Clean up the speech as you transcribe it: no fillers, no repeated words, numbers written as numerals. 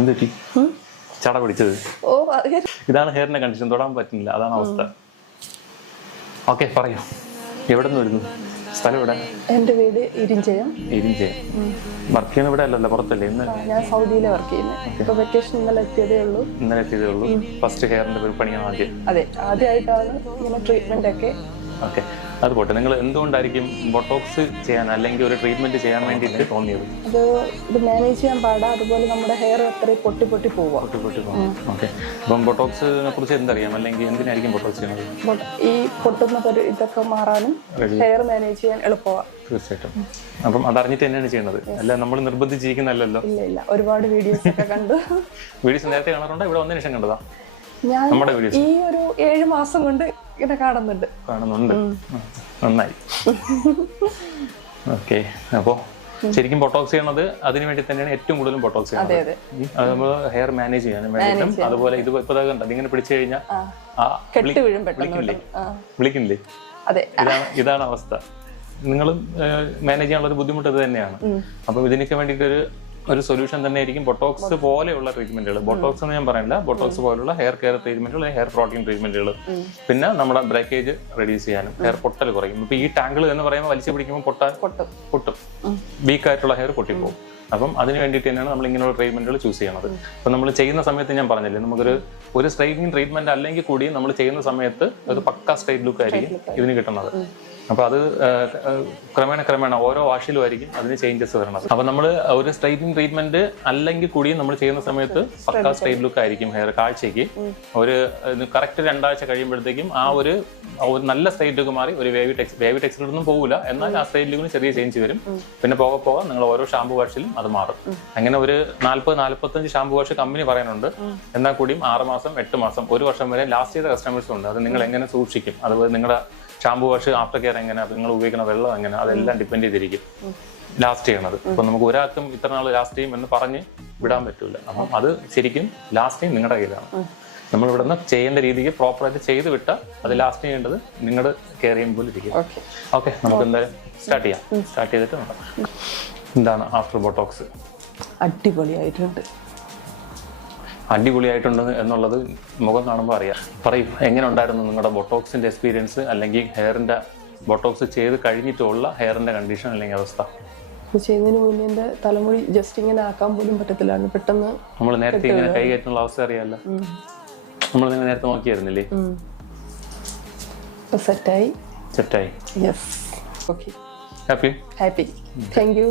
എന്ത് പറ്റി? ചട പിടിച്ചത്. ഇതാണ് ഹെയറിന്റെ കണ്ടീഷൻ, തൊടാൻ പറ്റുന്നില്ല, അതാണ് അവസ്ഥ. ഓക്കെ, പറയൂ. എവിടെ നിന്ന് വരുന്നു? സ്ഥലം ഇവിടെ? എന്റെ വീട് ഇരിഞ്ചയം. വർക്ക് ചെയ്യുന്ന ഇവിടെ അല്ലല്ലോ, പുറത്തല്ലേ? ഇന്ന് ഞാൻ സൗദിയിലെ വർക്ക് ചെയ്യുന്നത്. ഇപ്പൊ വെക്കേഷൻ ഇന്നലെ എത്തിയതേ ഉള്ളൂ. ഫസ്റ്റ് ഹെയറിന്റെ പണിയാണ് ആദ്യം? അതെ, ആദ്യമായിട്ടാണ് ഇങ്ങനെ ട്രീറ്റ്മെന്റ് ഒക്കെ. ഓക്കെ, അത് പോട്ടെ. നിങ്ങൾ എന്തുകൊണ്ടായിരിക്കും ബൊട്ടോക്സ് ചെയ്യാൻ അല്ലെങ്കിൽ ഒരു ട്രീറ്റ്മെന്റ് ചെയ്യാൻ വേണ്ടിയിട്ട് തോന്നിയത്? ഇത് മാനേജ് ചെയ്യാൻ പാടാ, അതുപോലെ നമ്മുടെ ഹെയർ അത്ര പൊട്ടി പോവാ. ഓക്കെ, അപ്പം ബൊട്ടോക്സിനെ കുറിച്ച് എന്തറിയാം, അല്ലെങ്കിൽ എന്തിനായിരിക്കും ബൊട്ടോക്സ് ചെയ്യുന്നത്? ഈ പൊട്ടുന്ന ഇതൊക്കെ മാറാനും ഹെയർ മാനേജ് ചെയ്യാൻ എളുപ്പമാണ്. തീർച്ചയായിട്ടും. അപ്പം അതറിഞ്ഞിട്ട് തന്നെയാണ് ചെയ്യുന്നത്, അല്ല നമ്മൾ നിർബന്ധിച്ചിരിക്കുന്നല്ലോ? ഇല്ല, ഒരുപാട് വീഡിയോസ് ഒക്കെ കണ്ടു. വീഡിയോസ് നേരത്തെ കാണാറുണ്ടോ? ഇവിടെ വന്നതിന് ശേഷം കണ്ടതാ? ഞാൻ ഈ ഒരു 7 മാസം കൊണ്ട് ഇങ്ങനെ കാണുന്നുണ്ട്. നന്നായി. ഓക്കെ, അപ്പോ ശരിക്കും ബൊട്ടോക്സ് ചെയ്യണത് അതിന് വേണ്ടി തന്നെയാണ് ഏറ്റവും കൂടുതലും ബൊട്ടോക്സ് ചെയ്യുന്നത്. അത് നമ്മൾ ഹെയർ മാനേജ് ചെയ്യാനും വേണ്ടിയിട്ടും. അതുപോലെ ഇത് ഇപ്പൊ കണ്ടത് ഇങ്ങനെ പിടിച്ചു കഴിഞ്ഞാൽ വിളിക്കുന്നില്ലേ? ഇതാണ് അവസ്ഥ. നിങ്ങളും മാനേജ് ചെയ്യാനുള്ള ഒരു ബുദ്ധിമുട്ട് ഇത് തന്നെയാണ്. അപ്പം ഇതിനൊക്കെ വേണ്ടിയിട്ട് ഒരു സൊല്യൂഷൻ തന്നെ ആയിരിക്കും ബൊട്ടോക്സ് പോലെയുള്ള ട്രീറ്റ്മെന്റുകൾ. ബൊട്ടോക്സ് എന്ന് ഞാൻ പറയുന്നില്ല, ബൊട്ടോക്സ് പോലുള്ള ഹെയർ കെയർ ട്രീറ്റ്മെന്റുകൾ, ഹെയർ പ്രോട്ടീൻ ട്രീറ്റ്മെന്റുകൾ. പിന്നെ നമ്മുടെ ബ്രേക്കേജ് റെഡ്യൂസ് ചെയ്യാനും ഹെയർ പൊട്ടൽ കുറയും. ഇപ്പൊ ഈ ടാങ്കിൾ എന്ന് പറയുമ്പോൾ വലിച്ചു പിടിക്കുമ്പോൾ പൊട്ടും, വീക്ക് ആയിട്ടുള്ള ഹെയർ പൊട്ടിപ്പോകും. അപ്പം അതിന് വേണ്ടിയിട്ട് തന്നെയാണ് നമ്മൾ ഇങ്ങനെയുള്ള ട്രീറ്റ്മെന്റുകൾ ചൂസ് ചെയ്യണത്. അപ്പൊ നമ്മൾ ചെയ്യുന്ന സമയത്ത് ഞാൻ പറഞ്ഞില്ലേ, നമുക്കൊരു സ്ട്രൈറ്റിംഗ് ട്രീറ്റ്മെന്റ് അല്ലെങ്കിൽ കൂടി നമ്മൾ ചെയ്യുന്ന സമയത്ത് ഒരു പക്ക സ്ട്രൈറ്റ് ലുക്ക് ആയിരിക്കും ഇതിന് കിട്ടുന്നത്. അപ്പൊ അത് ക്രമേണ ഓരോ വാഷിലും ആയിരിക്കും അതിന് ചേഞ്ചസ് വരുന്നത്. അപ്പൊ നമ്മൾ ഒരു സ്ട്രൈറ്റിംഗ് ട്രീറ്റ്മെന്റ് അല്ലെങ്കിൽ കൂടി നമ്മൾ ചെയ്യുന്ന സമയത്ത് പക്ക സ്ട്രൈറ്റ് ലുക്ക് ആയിരിക്കും ഹെയർ. കാഴ്ചയ്ക്ക് ഒരു കറക്റ്റ് 2 ആഴ്ച കഴിയുമ്പോഴത്തേക്കും ആ ഒരു നല്ല സ്ട്രൈറ്റ് ലുക്ക് മാറി ഒരു വേവി ടെക്സ്ചറിലൊന്നും പോകില്ല, എന്നാൽ ആ സ്ട്രൈറ്റ് ലുക്കിന് ചെറിയ ചേഞ്ച് വരും. പിന്നെ പോകെ നിങ്ങൾ ഓരോ ഷാമ്പു വാഷിലും അത് മാറും. അങ്ങനെ ഒരു 40-45 ഷാമ്പു വാഷ് കമ്പനി പറയാനുണ്ട്. എന്നാൽ കൂടിയും 6 മാസം 8 മാസം 1 വർഷം വരെ ലാസ്റ്റ് ചെയ്ത കസ്റ്റമേഴ്സും ഉണ്ട്. അത് നിങ്ങൾ എങ്ങനെ സൂക്ഷിക്കും, അതുപോലെ നിങ്ങളുടെ ഷാമ്പു വാഷ് ആഫ്റ്റർ കെയർ എങ്ങനെ, നിങ്ങൾ ഉപയോഗിക്കുന്ന വെള്ളം എങ്ങനെ, അതെല്ലാം ഡിപ്പെൻഡ് ചെയ്തിരിക്കും ലാസ്റ്റ് ചെയ്യണത്. അപ്പൊ നമുക്ക് ഒരാൾക്കും ഇത്ര നാൾ ലാസ്റ്റ് ചെയ്യും എന്ന് പറഞ്ഞ് വിടാൻ പറ്റൂല. അപ്പം അത് ശരിക്കും ലാസ്റ്റ് ചെയ്യും നിങ്ങളുടെ കയ്യിലാണ്. നമ്മൾ ഇവിടെ നിന്ന് ചെയ്യേണ്ട രീതിക്ക് പ്രോപ്പറായിട്ട് ചെയ്ത് വിട്ടാൽ അത് ലാസ്റ്റ് ചെയ്യേണ്ടത് നിങ്ങൾ കെയർ ചെയ്യുമ്പോൾ ഇരിക്കും. ഓക്കെ, നമുക്ക് എന്തായാലും സ്റ്റാർട്ട് ചെയ്തിട്ട് നോക്കാം. എന്താണ് ആഫ്റ്റർ ബൊട്ടോക്സ്? അടിപൊളിയായിട്ടുണ്ട് എന്നുള്ളത് മുഖം കാണുമ്പോൾ അറിയാം. പറയും, എങ്ങനെ ഉണ്ടായിരുന്നു നിങ്ങളുടെ ബൊട്ടോക്സിന്റെ എക്സ്പീരിയൻസ്, അല്ലെങ്കിൽ ഹെയറിന്റെ ബൊട്ടോക്സ് ചെയ്ത് കഴിഞ്ഞിട്ടുള്ള ഹെയറിന്റെ കണ്ടീഷൻ അല്ലെങ്കിൽ അവസ്ഥ? ചെയ്യുന്നതിന് മുന്നേ എന്റെ തലമുടി ജസ്റ്റ് ഇങ്ങനെ ആക്കാൻ പോലും പറ്റത്തില്ലായിരുന്നു. പെട്ടെന്ന് നമ്മൾ നേരത്തെ ഇങ്ങനെ കൈ കയറ്റുന്ന അവസ്ഥ അറിയാമല്ലോ. നമ്മൾ നിങ്ങൾ നേരത്തെ നോക്കിയായിരുന്നില്ലേ? സെറ്റായി. ഹാപ്പി. Thank you.